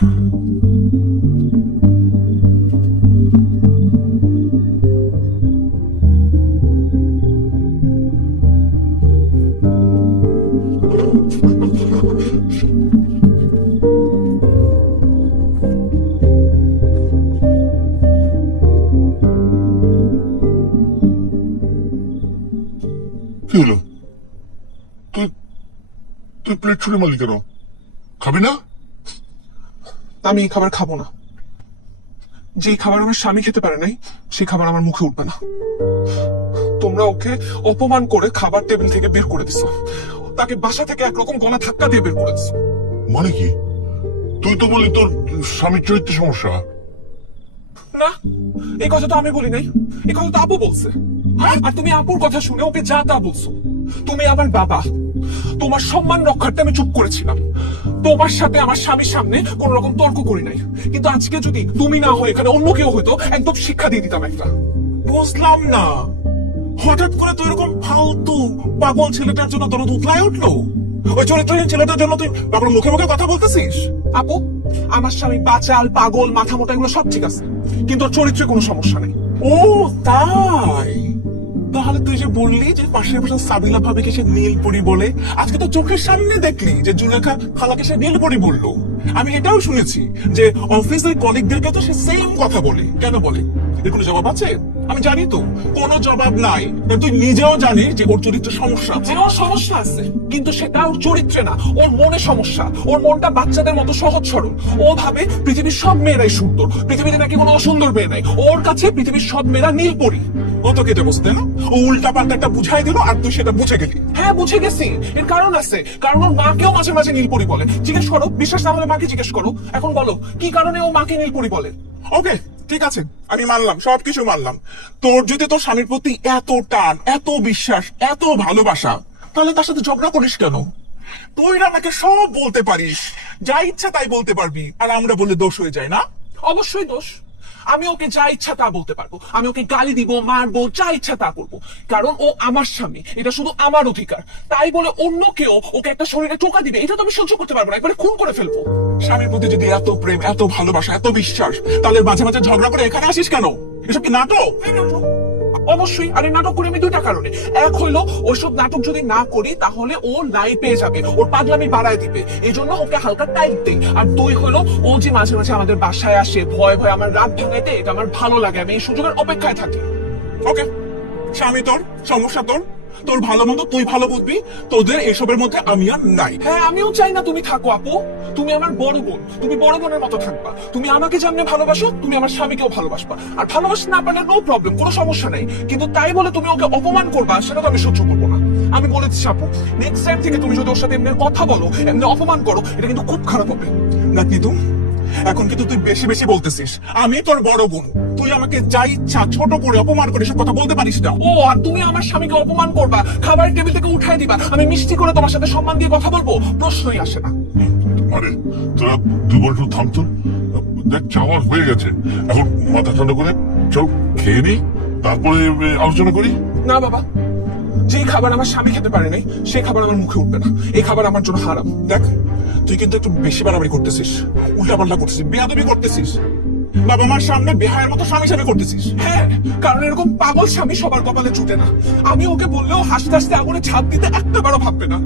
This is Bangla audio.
কি হলো? তুই তুই প্লেট ছুঁড়ে মারলি কেন? খাবি না? আমি এই খাবার খাবো না। যে খাবার আমার স্বামী খেতে পারে নাই সেই খাবার আমার মুখে উঠবে না। তোমরা ওকে অপমান করে খাবার টেবিল থেকে বের করে দিছো, তাকে বাসা থেকে একরকম গলা ধাক্কা দিয়ে বের করে দিছো। মানে কি? তুই তো বললি তোর স্বামীর চরিত্র সমস্যা। না, এই কথা তো আমি বলি নাই, এই কথা তো আপু বলছে। আর তুমি আপুর কথা শুনে ওকে যা তা বলছো। তুমি আমার বাবা, তোমার সম্মান রক্ষার্থে আমি চুপ করেছিলাম। তোমার সাথে আমার স্বামীর সামনে কোন রকম তর্ক করি নাই, কিন্তু আজকে যদি তুমি না হয়ে এখানে অন্য কেউ হইতো, একদম শিক্ষা দিয়ে দিতাম একটা। বুঝলাম না, হঠাৎ করে তুই এরকম ফালতু পাগল ছেলেটার জন্য দরদ উতলায় উঠলো? ওই চরিত্রহীন ছেলেটার জন্য তুই আপনার মুখে মুখে কথা বলতেছিস? আপু, আমার স্বামী বাচাল, পাগল, মাথা মোটা, এগুলো সব ঠিক আছে, কিন্তু ওর চরিত্রে কোনো সমস্যা নেই। ও তাই? তাহলে তুই যে বললি যে পাশের পাশে সাবিলা ভাবিকে সে নীলপরি বলে, আজকে তো চোখের সামনে দেখলি যে জুলেখা খালাকে সে নীলপরি বললো। আমি এটাও শুনেছি যে অফিসের কলিগদেরকে তো সে সেম কথা বলে। কেন বলে? এর কোনো জবাব আছে? আমি জানি তো কোনো জবাব নাই। তুই নিজেও জানিস যে ওর চরিত্র সমস্যা আছে। ওর সমস্যা আছে, কিন্তু সেটা ওর চরিত্রে না, ওর মনে সমস্যা। ওর মনটা বাচ্চাদের মতো সহজ সরল। ও ভাবে পৃথিবীর সব মেয়েরাই সুন্দর, পৃথিবীতে নাকি কোনো অসুন্দর মেয়ে নাই। ওর কাছে পৃথিবীর সব মেয়েরা নীলপরি। ও তো কেটে বসতে না, ও উল্টা পাল্টা একটা বুঝাই দিল আর তুই সেটা বুঝে গেলি। হ্যাঁ, বুঝে গেছি। এর কারণ আছে, কারণ ওর মাকেও মাঝে মাঝে নীলপরি বলে। জিজ্ঞেস করো, বিশ্বাস না হলে মাকে জিজ্ঞেস করো। এখন বলো, কি কারণে ও মাকে নীলপরি বলে? ওকে, ঠিক আছে, আমি মানলাম, সবকিছু মানলাম। তোর যদি তোর স্বামীর প্রতি এত টান, এত বিশ্বাস, এত ভালোবাসা, তাহলে তার সাথে ঝগড়া করিস কেন? তুই না আমাকে সব বলতে পারিস, যা ইচ্ছা তাই বলতে পারবি, আর আমরা বললে দোষ হয়ে যায় না? অবশ্যই দোষ। আমি ওকে যা ইচ্ছা তা বলতে পারবো, আমি ওকে গালি দিব, মারবো, যা ইচ্ছা তা করবো, কারণ ও আমার স্বামী, এটা শুধু আমার অধিকার। তাই বলে অন্য কেউ ওকে একটা শরীরে টোকা দিবে, এটা তো আমি সহ্য করতে পারবো না, একবারে খুন করে ফেলবো। স্বামীর প্রতি যদি এত প্রেম, এত ভালোবাসা, এত বিশ্বাস, তাহলে মাঝে মাঝে ঝগড়া করে এখানে আসিস কেন? এসব কি নাটক? অবশ্যই। আরে নাটক করি আমি দুইটা কারণে। এক হইলো, ওইসব নাটক যদি না করি তাহলে ও লাই পেয়ে যাবে, ওর পাগলামি বাড়ায় দিবে, এই জন্য ওকে হালকা টাইট দেই। আর দুই হইলো, ও যে মাঝে মাঝে আমাদের বাসায় আসে ভয় ভয় আমার রাত ভাঙাইতে, এটা আমার ভালো লাগে, আমি এই সুযোগের অপেক্ষায় থাকি। ওকে, স্বামী তোর, সমস্যা তোর, তোর ভালো মন্দ তুই ভালো বুঝবি, তোদের এসবের মধ্যে আমি আর নাই। হ্যাঁ, আমিও চাই না তুমি থাকো আপু। তুমি আমার বড় বোন, তুমি বড় বোনের মতো থাকবা। তুমি আমাকে যেমনি ভালোবাসো, তুমি আমার স্বামীকেও ভালোবাসবা। আর ভালোবাসতে না পারলে নো প্রবলেম, কোনো সমস্যা নেই, কিন্তু তাই বলে তুমি ওকে অপমান করবা, সেটা তো আমি সহ্য করবো না। আমি বলে দিচ্ছি আপু, নেক্সট টাইম থেকে তুমি যদি ওর সাথে এমনি কথা বলো, এমনি অপমান করো, এটা কিন্তু খুব খারাপ হবে। না কিন্তু এখন কিন্তু তুই বেশি বেশি বলতেছিস। আমি তোর বড় বোন, তুই আমাকে যা ইচ্ছা ছোট করে অপমান করে সব কথা বলতে পারিস না। ও, আর তুমি আমার স্বামীকে অপমান করবা, খাবারের টেবিল থেকে উঠাই দিবা, আমি মিষ্টি করে তোমার সাথে সম্মান দিয়ে কথা বলবো, প্রশ্নই আসে না। আরে তোরা দুই বোন একটু থামতো। দেখ চাওয়া হয়ে গেছে, এখন মাথা ঠান্ডা করে চল খেয়ে নি, তারপরে আলোচনা করি। না বাবা, যে খাবার আমার স্বামী খেতে পারে নাই সেই খাবার আমার মুখে উঠবে না। এই খাবার আমার জন্য হারাম। দেখ, তুই কিন্তু একটু বেশি বাড়াবাড়ি করতেছিস, উল্টা পাল্টা করতেছিস, বেয়াদবি করতেছিস, বাবা মার সামনে বেহায়ের মতো স্বামী হিসাবে করতেছিস। হ্যাঁ, কারণ এরকম পাগল স্বামী সবার কপালে জুটে না। আমি ওকে বললেও হাসতে হাসতে আগুনে ঝাঁপ দিতে একটা বারও ভাববে না।